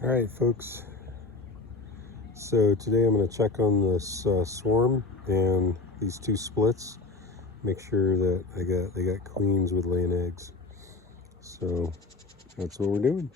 All right, folks. So today I'm going to check on this swarm and these two splits. Make sure that they got queens with laying eggs. So that's what we're doing.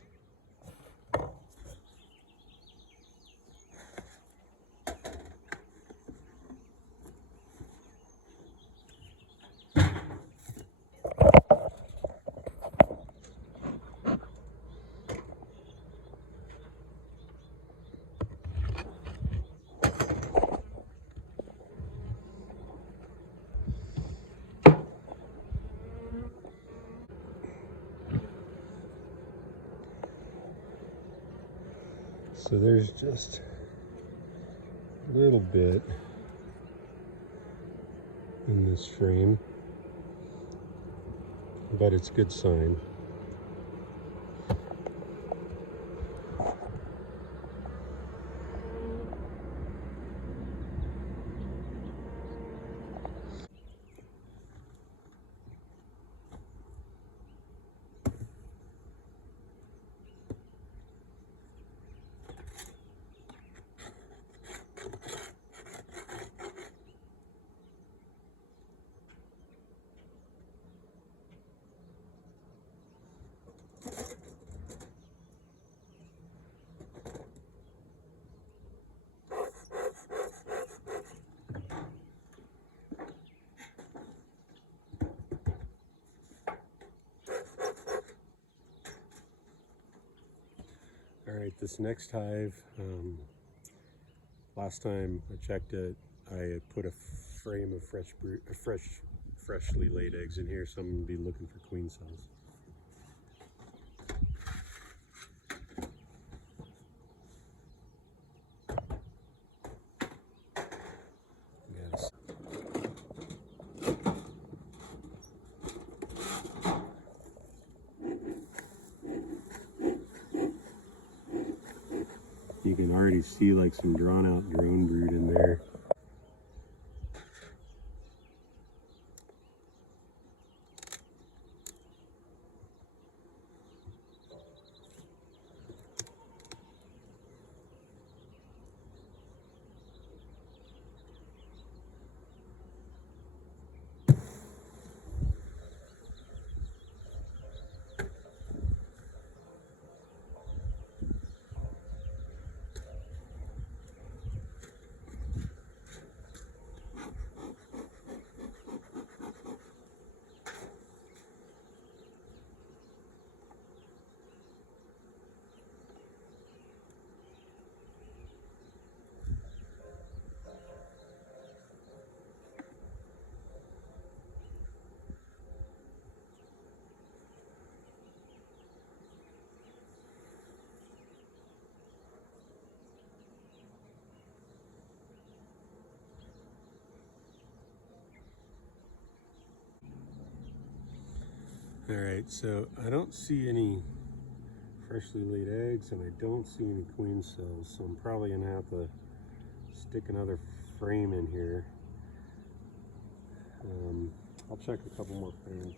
So there's just a little bit in this frame, but it's a good sign. All right, this next hive, last time I checked it, I put a frame of freshly laid eggs in here, so I'm going to be looking for queen cells. You can already see like some drawn out drone brood in there. All right, so I don't see any freshly laid eggs and I don't see any queen cells, so I'm probably gonna have to stick another frame in here. I'll check a couple more frames.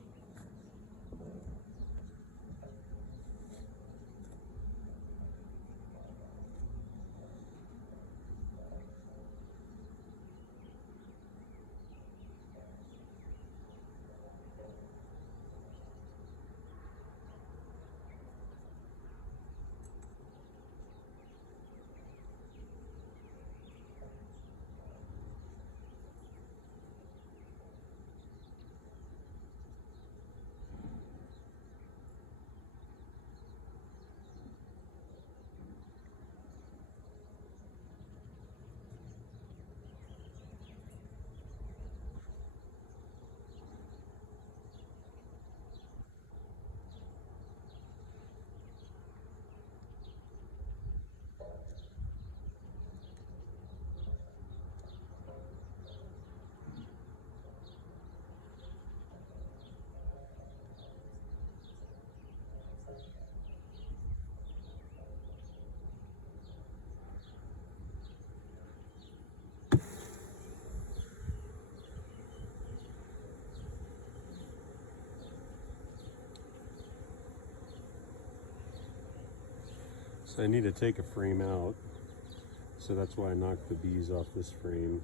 So I need to take a frame out. So that's why I knocked the bees off this frame.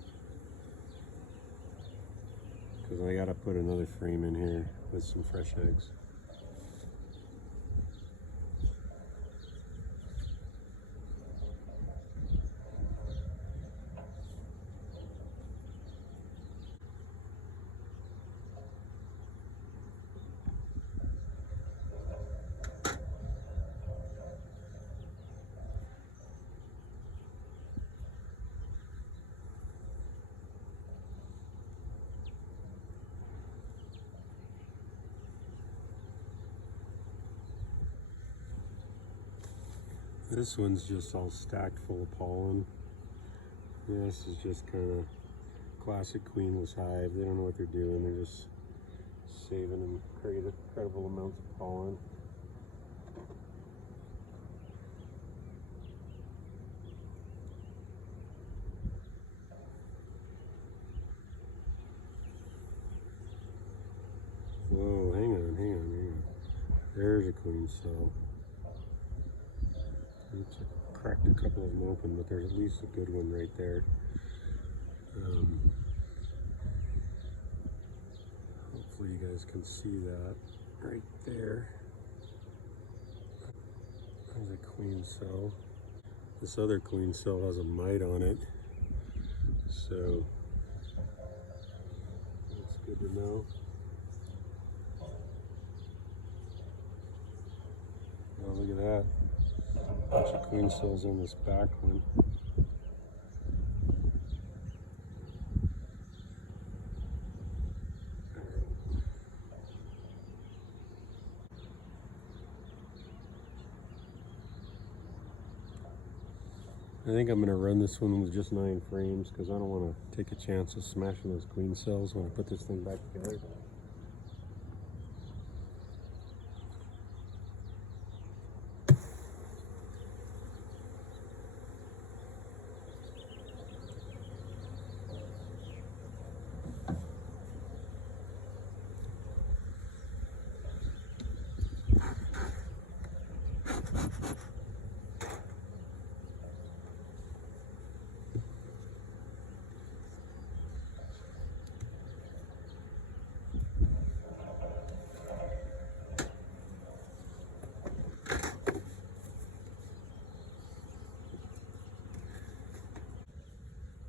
Because I gotta put another frame in here with some fresh eggs. This one's just all stacked full of pollen. Yeah, this is just kind of classic queenless hive. They don't know what they're doing. They're just saving incredible amounts of pollen. Whoa, hang on. There's a queen cell. Oops, I cracked a couple of them open, but there's at least a good one right there. Hopefully you guys can see that right there. There's a queen cell. This other queen cell has a mite on it, so that's good to know. Oh, look at that. Bunch of queen cells on this back one. I think I'm going to run this one with just 9 frames because I don't want to take a chance of smashing those queen cells when I put this thing back together.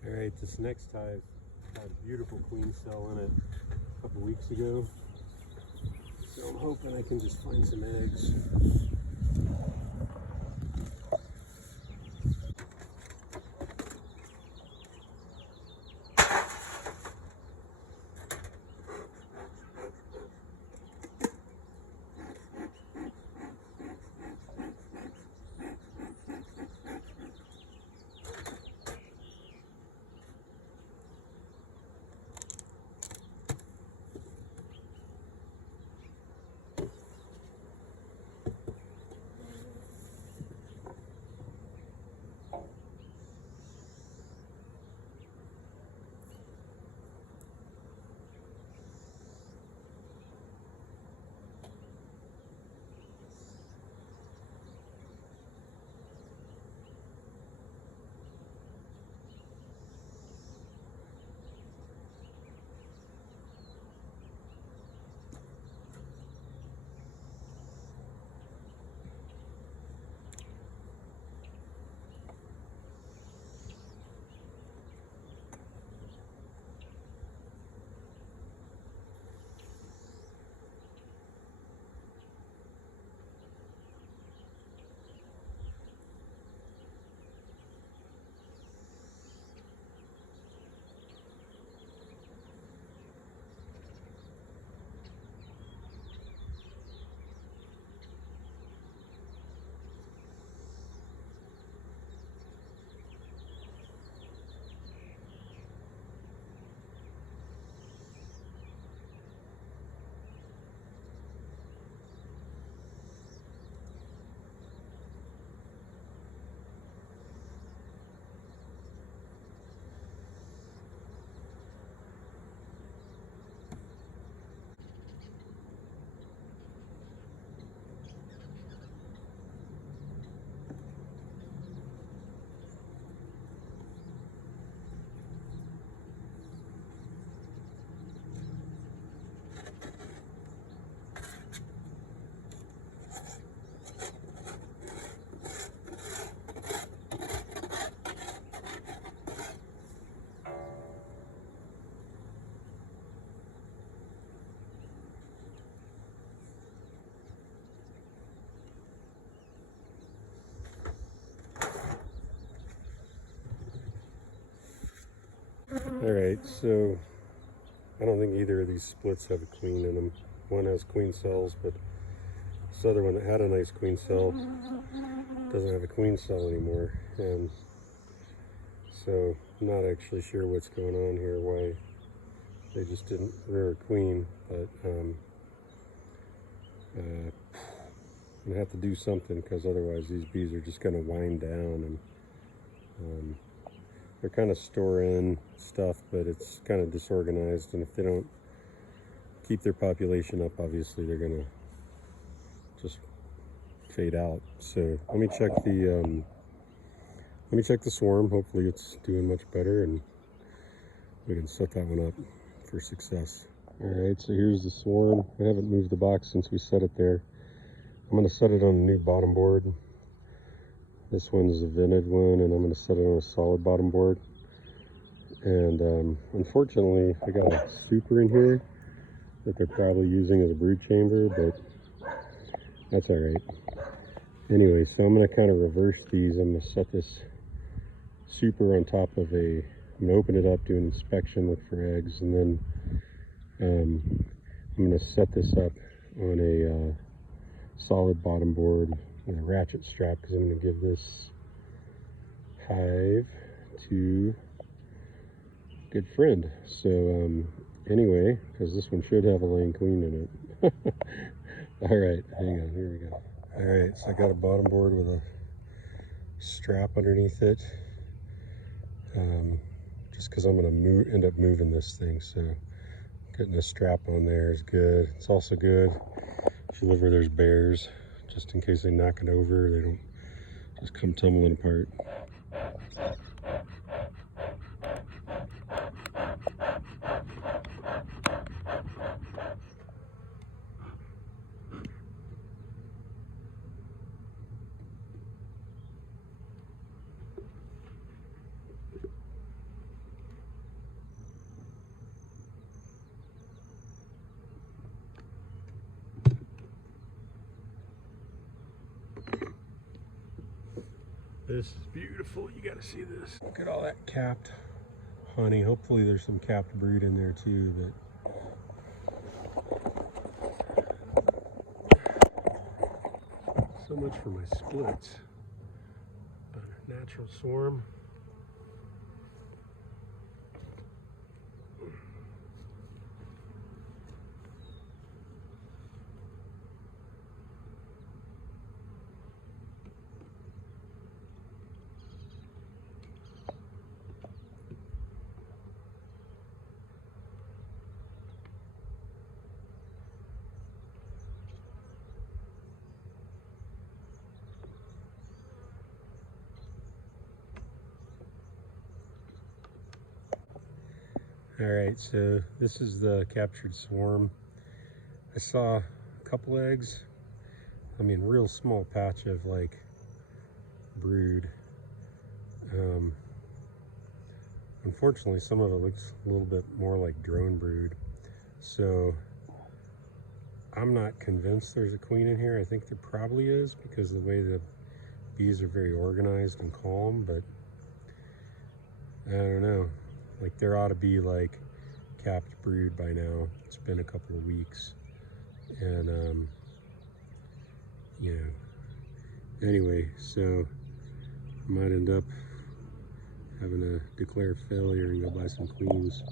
Alright, this next hive had a beautiful queen cell in it a couple weeks ago. So I'm hoping I can just find some eggs. Alright, so I don't think either of these splits have a queen in them. One has queen cells, but this other one that had a nice queen cell doesn't have a queen cell anymore. And so I'm not actually sure what's going on here, why they just didn't rear a queen, but I'm gonna have to do something, because otherwise these bees are just gonna wind down, and they're kind of storing stuff, but it's kind of disorganized, and if they don't keep their population up, obviously they're gonna just fade out. So let me check the swarm. Hopefully it's doing much better, and we can set that one up for success. All right, so here's the swarm. I haven't moved the box since we set it there. I'm gonna set it on a new bottom board. This one's a vented one, and I'm gonna set it on a solid bottom board. And unfortunately, I got a super in here that they're probably using as a brood chamber, but that's all right. Anyway, so I'm gonna kind of reverse these. I'm gonna set this super on top of I'm gonna open it up, do an inspection, look for eggs, and then I'm gonna set this up on a solid bottom board with a ratchet strap, because I'm gonna give this hive to a good friend. So anyway, because this one should have a laying queen in it. All right, hang on, here we go. All right, so I got a bottom board with a strap underneath it, just because I'm going to end up moving this thing. So getting a strap on there is good. It's also good if you live where there's bears, just in case they knock it over, they don't just come tumbling apart. This is beautiful. You got to see this. Look at all that capped honey. Hopefully there's some capped brood in there too, but so much for my splits. A natural swarm. All right, so this is the captured swarm. I saw a couple eggs. I mean, real small patch of like brood. Unfortunately, some of it looks a little bit more like drone brood. So I'm not convinced there's a queen in here. I think there probably is, because of the way the bees are very organized and calm, but I don't know. Like, there ought to be like capped brood by now. It's been a couple of weeks, and you know, anyway, so I might end up having to declare failure and go buy some queens.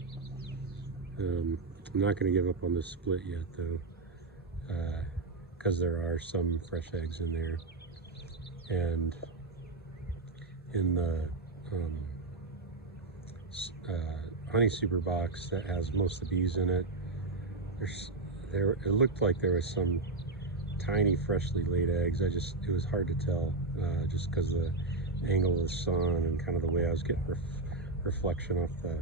I'm not going to give up on this split yet though, because there are some fresh eggs in there, and in the honey super box that has most of the bees in it, it looked like there was some tiny freshly laid eggs. It was hard to tell, just because of the angle of the sun and kind of the way I was getting reflection off the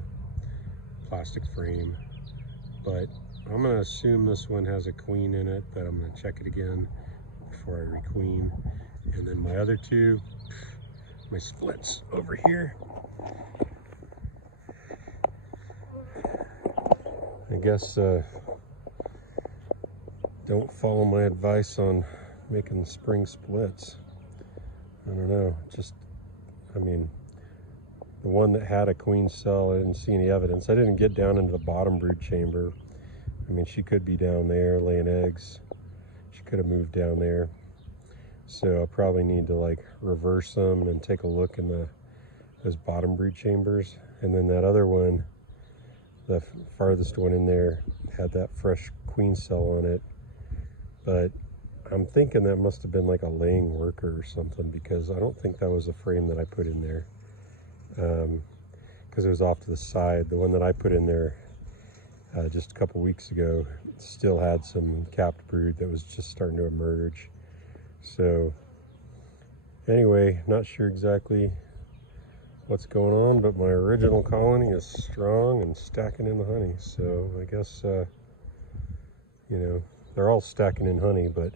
plastic frame. But I'm going to assume this one has a queen in it, but I'm going to check it again before I requeen. And then my other two, my splits over here, I guess don't follow my advice on making spring splits. I don't know, I mean, the one that had a queen cell, I didn't see any evidence. I didn't get down into the bottom brood chamber. I mean, she could be down there laying eggs. She could have moved down there. So I'll probably need to like reverse them and take a look in those bottom brood chambers. And then that other one, the farthest one in there, had that fresh queen cell on it. But I'm thinking that must have been like a laying worker or something, because I don't think that was the frame that I put in there. Because it was off to the side. The one that I put in there just a couple weeks ago still had some capped brood that was just starting to emerge. So anyway, not sure exactly what's going on, but my original colony is strong and stacking in the honey. So I guess, you know, they're all stacking in honey, but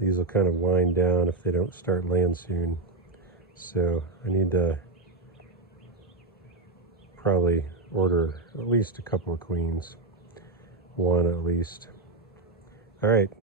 these will kind of wind down if they don't start laying soon. So I need to probably order at least a couple of queens, one at least. All right.